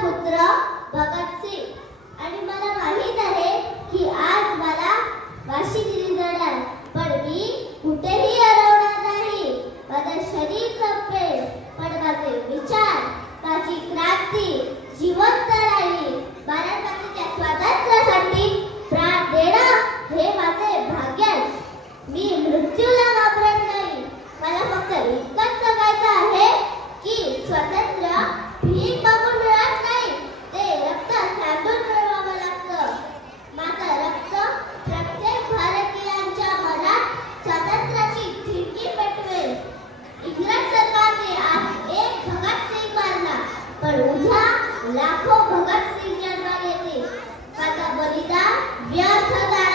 पुत्र भगतसिंग आणि मला माहित आहे की आज मला फाशी दिली जाणार, पण मी कुठेही हरवणार नाही. माझं शरीर संपेल, पण माझे विचार, माझी क्रांती जिवंत राहील. भारतमातेच्या स्वातंत्र्यासाठी प्राण देणं हे माझे भाग्य आहे. मी मृत्यूला घाबरत नाही. मला फक्त इतकंच सांगायचं आहे की स्वातंत्र्य भीक बघून मिळत नाही, ते रक्त सांडून मिळवावं लागतं. माझं रक्त प्रत्येक भारतीयांच्या मनात स्वातंत्र्याची खिडकी पेटवेल. इंग्रज सरकारने आज एक भगतसिंग मारला, पण उद्या लाखो भगतसिंग जन्माला येतील. माझं बलिदान व्यर्थ जाणार